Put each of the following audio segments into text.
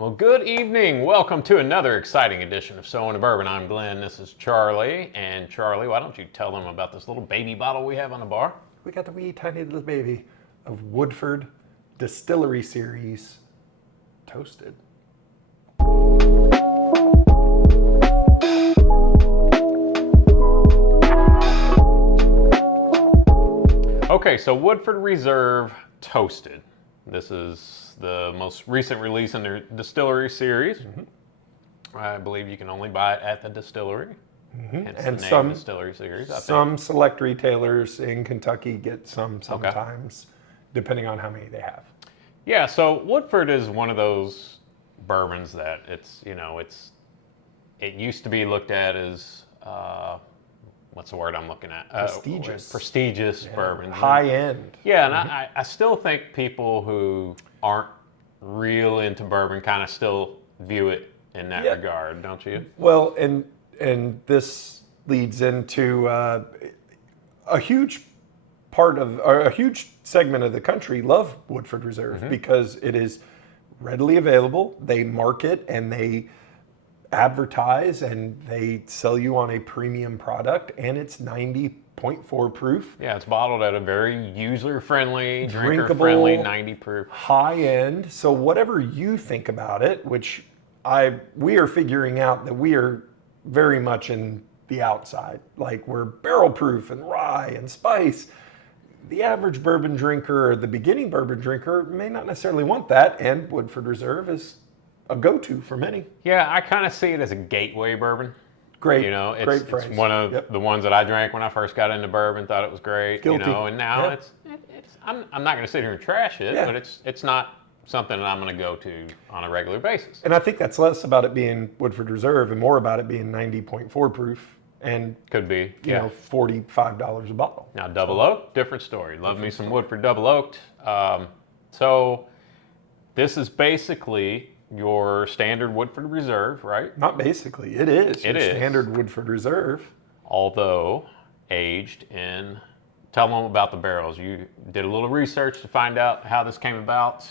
Well, good evening. Welcome to another exciting edition of So in a Bourbon. I'm Glenn. This is Charlie. And Charlie, why don't you tell them about this little baby bottle we have on the bar? We got the wee tiny little baby of Woodford Distillery Series Toasted. Okay, so Woodford Reserve Toasted. This is the most recent release in their Distillery Series. Mm-hmm. I believe you can only buy it at the distillery. Mm-hmm. Hence and the name Distillery Series. Some select retailers in Kentucky get some sometimes, depending on how many they have. Yeah, so Woodford is one of those bourbons that it used to be looked at as what's the word I'm looking at? Prestigious bourbon. High end. Yeah, and I still think people who aren't real into bourbon kind of still view it in that regard, don't you? Well, and this leads into a huge part of, or a huge segment of the country love Woodford Reserve because it is readily available. They market and they advertise and they sell you on a premium product, and it's 90.4 proof. Yeah, it's bottled at a very user-friendly, drinker-friendly 90 proof. High end. So whatever you think about it, which we are figuring out that we are very much in the outside. Like, we're barrel proof and rye and spice. The average bourbon drinker or the beginning bourbon drinker may not necessarily want that, and Woodford Reserve is a go-to for many. Yeah, I kind of see it as a gateway bourbon. Great, it's one of the ones that I drank when I first got into bourbon. Thought it was great. Guilty. And now I'm not going to sit here and trash it, but it's not something that I'm going to go to on a regular basis. And I think that's less about it being Woodford Reserve and more about it being 90.4 proof. And could be, $45 a bottle. Now, Double Oaked, different story. Love me some Woodford Double Oaked. So this is basically your standard Woodford Reserve, right? Not basically, it is. It is standard Woodford Reserve. Although aged in, tell them about the barrels. You did a little research to find out how this came about.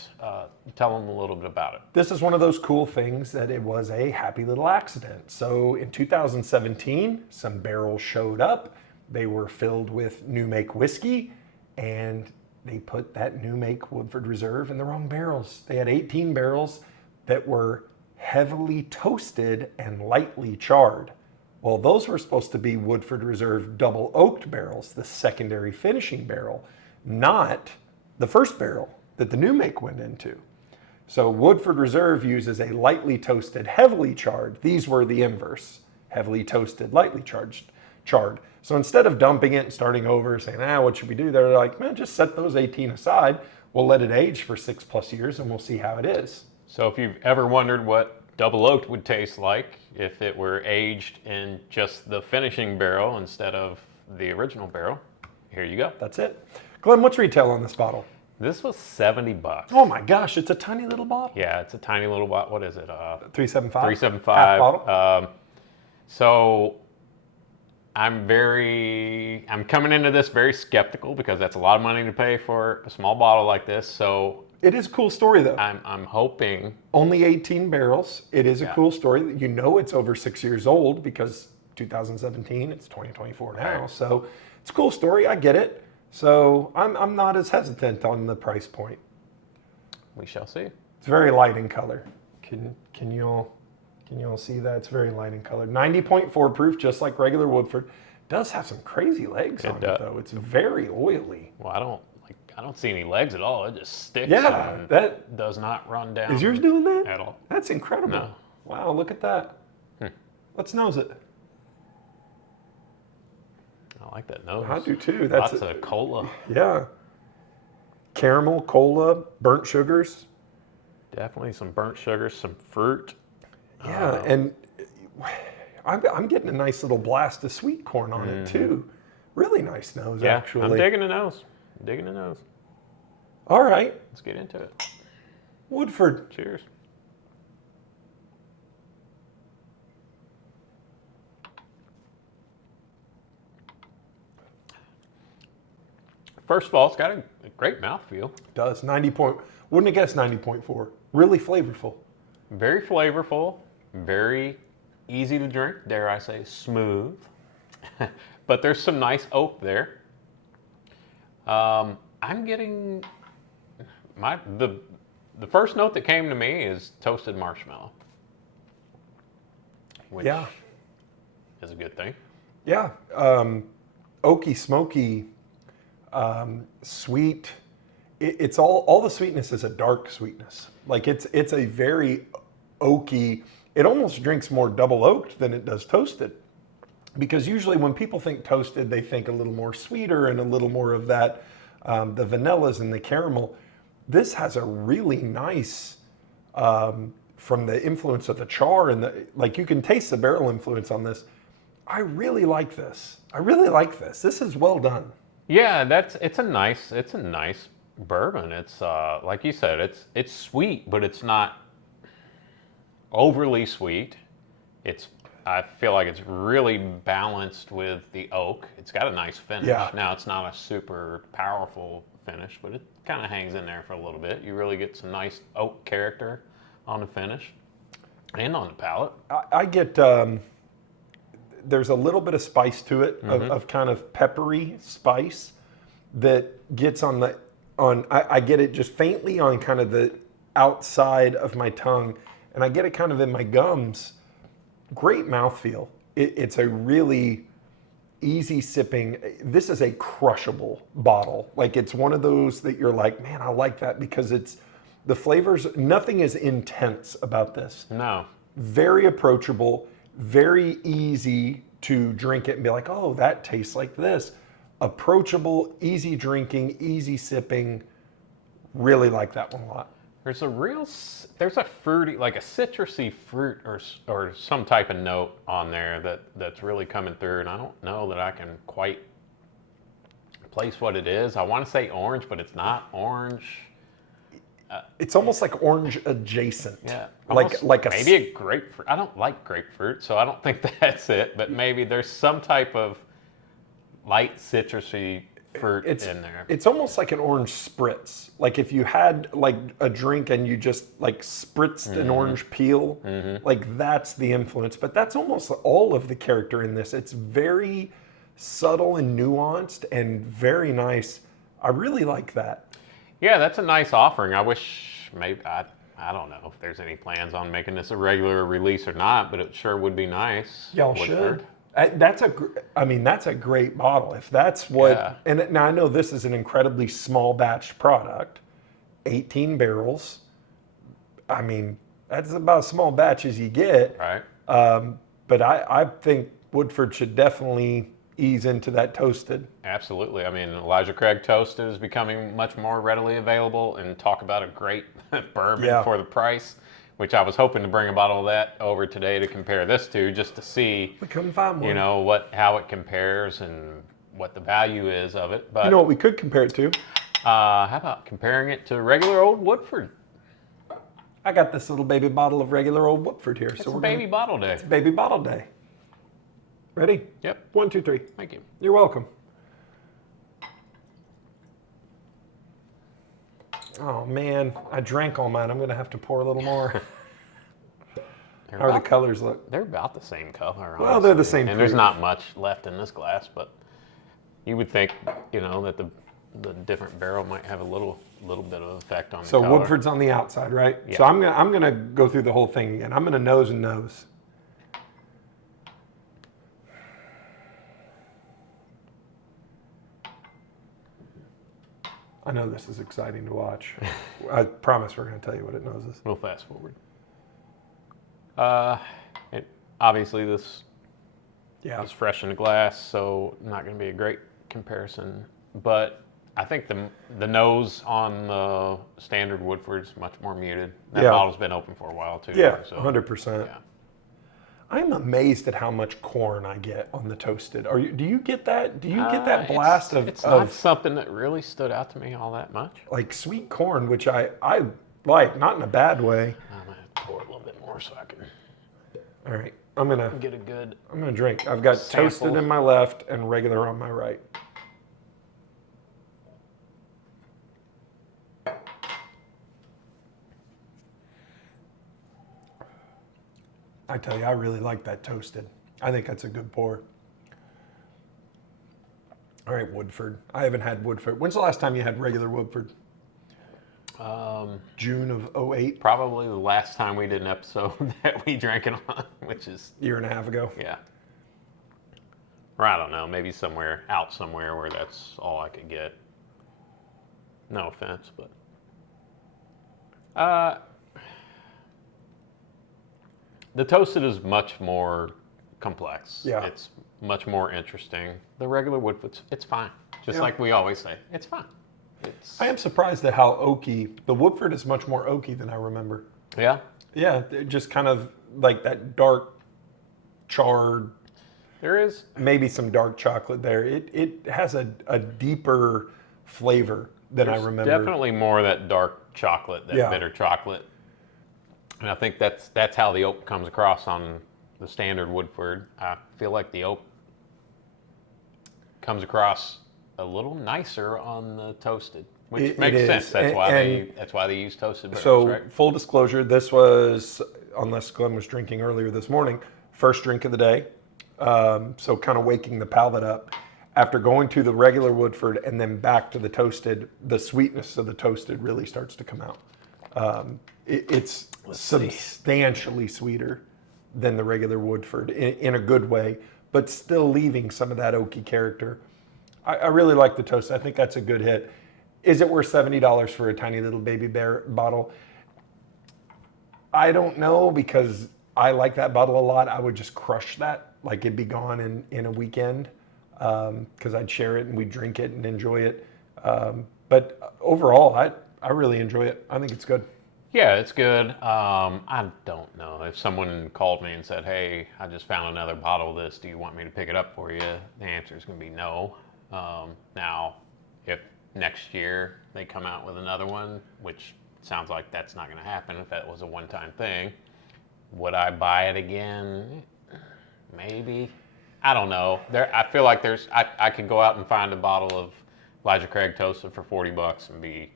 Tell them a little bit about it. This is one of those cool things that it was a happy little accident. So in 2017, some barrels showed up. They were filled with new make whiskey, and they put that new make Woodford Reserve in the wrong barrels. They had 18 barrels that were heavily toasted and lightly charred. Well, those were supposed to be Woodford Reserve Double Oaked barrels, the secondary finishing barrel, not the first barrel that the new make went into. So Woodford Reserve uses a lightly toasted, heavily charred. These were the inverse, heavily toasted, lightly charred. So instead of dumping it and starting over, saying, what should we do? They're like, man, just set those 18 aside. We'll let it age for 6+ years and we'll see how it is. So if you've ever wondered what Double Oaked would taste like if it were aged in just the finishing barrel instead of the original barrel, here you go. That's it. Glenn, what's retail on this bottle? This was $70. Oh my gosh, it's a tiny little bottle. Yeah, it's a tiny little bottle. What is it? 375. 375. Half bottle. So I'm coming into this very skeptical because that's a lot of money to pay for a small bottle like this. So it is a cool story, though. I'm hoping. Only 18 barrels. It is a cool story. You know it's over 6 years old because 2017, it's 2024 now. Right. So it's a cool story. I get it. So I'm not as hesitant on the price point. We shall see. It's very light in color. Can you all see that? It's very light in color. 90.4 proof, just like regular Woodford. Does have some crazy legs on it, though. It's very oily. Well, I don't see any legs at all. It just sticks. Yeah, and that does not run down. Is yours doing that? At all. That's incredible. No. Wow, look at that. Let's nose it. I like that nose. I do too. Lots of cola. Yeah. Caramel, cola, burnt sugars. Definitely some burnt sugars, some fruit. Yeah, and I'm getting a nice little blast of sweet corn on it too. Really nice nose, actually. I'm digging the nose. All right. Let's get into it. Woodford. Cheers. First of all, it's got a great mouthfeel. It does. Wouldn't have guessed 90.4. Really flavorful. Very flavorful, very easy to drink, dare I say smooth. But there's some nice oak there. I'm getting the first note that came to me is toasted marshmallow, which Yeah. is a good thing. Yeah. Oaky, smoky, sweet. It's all the sweetness is a dark sweetness. Like it's a very oaky. It almost drinks more double oaked than it does toasted. Because usually when people think toasted, they think a little more sweeter and a little more of that, the vanillas and the caramel. This has a really nice, from the influence of the char and like you can taste the barrel influence on this. I really like this. I really like this. This is well done. Yeah, it's a nice bourbon. It's like you said, it's sweet, but it's not overly sweet. I feel like it's really balanced with the oak. It's got a nice finish. Yeah. Now it's not a super powerful finish, but it kind of hangs in there for a little bit. You really get some nice oak character on the finish and on the palate. I get there's a little bit of spice to it, of kind of peppery spice that gets I get it just faintly on kind of the outside of my tongue, and I get it kind of in my gums. Great mouthfeel. It's a really easy sipping. This is a crushable bottle. Like it's one of those that you're like, man, I like that because it's the flavors. Nothing is intense about this. No. Very approachable, very easy to drink it and be like, oh, that tastes like this. Approachable, easy drinking, easy sipping. Really like that one a lot. There's a fruity, like a citrusy fruit or some type of note on there that's really coming through, and I don't know that I can quite place what it is. I want to say orange, but it's not orange. It's almost like orange adjacent. Yeah, like maybe a grapefruit. I don't like grapefruit, so I don't think that's it. But maybe there's some type of light citrusy fruit in there. It's almost like an orange spritz. Like if you had like a drink and you just like spritzed an orange peel, like that's the influence. But that's almost all of the character in this. It's very subtle and nuanced and very nice. I really like that. Yeah, that's a nice offering. I wish maybe I don't know if there's any plans on making this a regular release or not, but it sure would be nice. Y'all should. That's a great bottle. If that's what, Yeah. And now I know this is an incredibly small batch product, 18 barrels. I mean, that's about as small batch as you get. Right. But I think Woodford should definitely ease into that toasted. Absolutely. I mean, Elijah Craig Toasted is becoming much more readily available, and talk about a great bourbon for the price, which I was hoping to bring a bottle of that over today to compare this to, just to see, We couldn't find one. you know, how it compares and what the value is of it. But You know what we could compare it to? how about comparing it to regular old Woodford? I got this little baby bottle of regular old Woodford here. It's baby bottle day. It's baby bottle day. Ready? Yep. 1, 2, 3. Thank you. You're welcome. Oh man, I drank all mine. I'm gonna have to pour a little more. How do the colors look? They're about the same color. Well, they're the honestly. same And there's proof. not much left in this glass, but you would think, you know, that the different barrel might have a little bit of effect on the So color. Woodford's on the outside, right? Yeah. So I'm gonna go through the whole thing again. I'm gonna nose and nose. I know this is exciting to watch. I promise we're gonna tell you what it noses. We'll fast forward. Obviously this Yeah. is fresh in the glass, so not going to be a great comparison. But I think the nose on the standard Woodford's much more muted. That Yeah. bottle's been open for a while too. Yeah, so, 100%. Yeah. I'm amazed at how much corn I get on the toasted. Do you get that? Do you get that blast It's of not something that really stood out to me all that much. like sweet corn, which I like, not in a bad way. I'm going to pour a little bit more so I can All right, I'm gonna get a good... drink. I've got Sample. toasted in my left and regular on my right. I tell you, I really like that toasted. I think that's a good pour. All right, Woodford. I haven't had Woodford. When's the last time you had regular Woodford? June of 08? Probably the last time we did an episode that we drank it on, which is Year and a half ago. yeah. Or I don't know, maybe somewhere where that's all I could get. No offense, but the toasted is much more complex. Yeah. It's much more interesting. The regular Woodford's, it's fine. Just Yeah. like we always say, it's fine. It's I am surprised at how oaky. The Woodford is much more oaky than I remember. yeah. Yeah, just kind of like that dark, charred, There is maybe some dark chocolate there. It has a deeper flavor than I there's remember. definitely more of that dark chocolate, that Yeah. bitter chocolate. And I think that's how the oak comes across on the standard Woodford. I feel like the oak comes across a little nicer on the toasted, which It makes is. sense. That's why they use toasted barrels, So, right? full disclosure, this was, unless Glenn was drinking earlier this morning, first drink of the day. So, kind of waking the palate up. After going to the regular Woodford and then back to the toasted, the sweetness of the toasted really starts to come out. It's substantially sweeter than the regular Woodford in a good way, but still leaving some of that oaky character. I really like the toast. I think that's a good hit. Is it worth $70 for a tiny little baby bear bottle? I don't know, because I like that bottle a lot. I would just crush that. Like, it'd be gone in a weekend, because I'd share it and we'd drink it and enjoy it. But overall, I really enjoy it. I think it's good. Yeah, it's good. I don't know. If someone called me and said, hey, I just found another bottle of this, do you want me to pick it up for you? The answer is going to be no. Now, if next year they come out with another one, which sounds like that's not going to happen if that was a one-time thing, would I buy it again? Maybe. I don't know. I feel like I could go out and find a bottle of Elijah Craig Toasted for $40 and be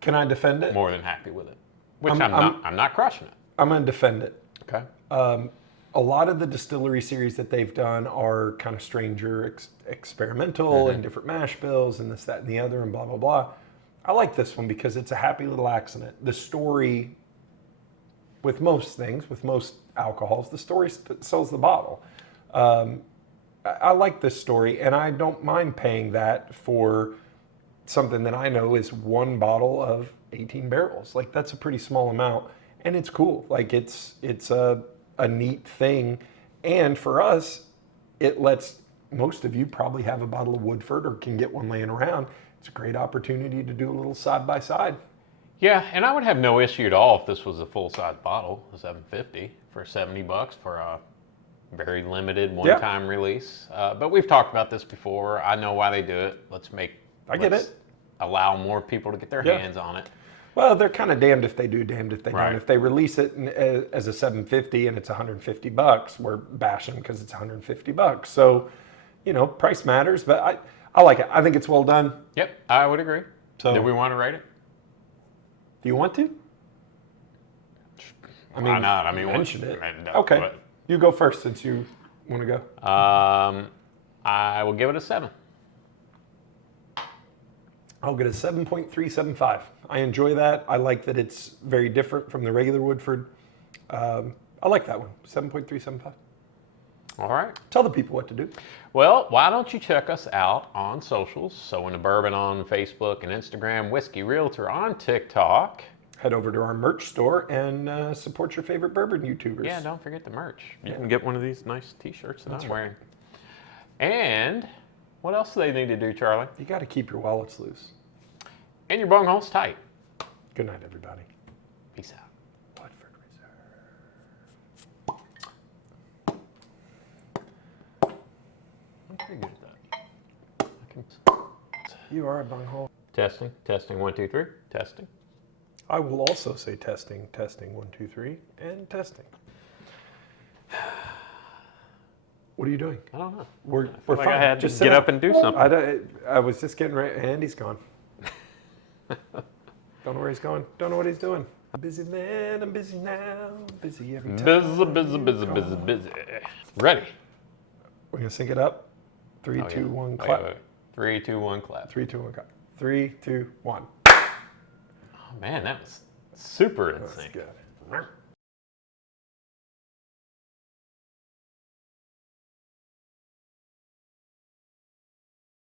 Can I defend it? more than happy with it. Which I'm not crushing it. I'm going to defend it. Okay. A lot of the Distillery Series that they've done are kind of stranger, experimental, and different mash bills and this, that, and the other, and blah, blah, blah. I like this one because it's a happy little accident. The story, with most things, with most alcohols, the story sells the bottle. I like this story, and I don't mind paying that for something that I know is one bottle of 18 barrels. Like, that's a pretty small amount, and it's cool. Like, it's a neat thing, and for us, it lets most of you probably have a bottle of Woodford or can get one laying around. It's a great opportunity to do a little side by side. Yeah, and I would have no issue at all if this was a full-size bottle, $750 for $70 for a very limited one-time release. But we've talked about this before. I know why they do it. Let's get it. Allow more people to get their hands on it. Well, they're kind of damned if they do, damned if they Right. don't. If they release it as a $750 and it's $150, we're bashing because it's $150. So, price matters, but I like it. I think it's well done. Yep, I would agree. So, Do we want to rate it? do you want to? Why not? I mean, mention it. no, Okay, but, you go first since you want to go. I will give it a 7. I'll get a 7.375. I enjoy that. I like that it's very different from the regular Woodford. I like that one, 7.375. All right. Tell the people what to do. Well, why don't you check us out on socials? So in the Bourbon on Facebook and Instagram, Whiskey Realtor on TikTok. Head over to our merch store and support your favorite bourbon YouTubers. Yeah, don't forget the merch. You can get one of these nice t-shirts that I'm wearing. And what else do they need to do, Charlie? You got to keep your wallets loose. And your bungholes tight. Good night, everybody. Peace out. Woodford Reserve. I'm pretty good at that. You are a bunghole. Testing, 1, 2, 3, testing. I will also say testing, 1, 2, 3, and testing. What are you doing? I don't know. We're I fine. I had Just to get up and do something. I was just getting ready. Andy's gone. Don't know where he's going. Don't know what he's doing. Busy then, I'm busy now, busy every time. Busy. Ready? We're gonna sync it up. 3, 2, 1, clap. Wait. 3, 2, 1, clap. 3, 2, 1, clap. 3, 2, 1. Oh man, that was super That's insane. good.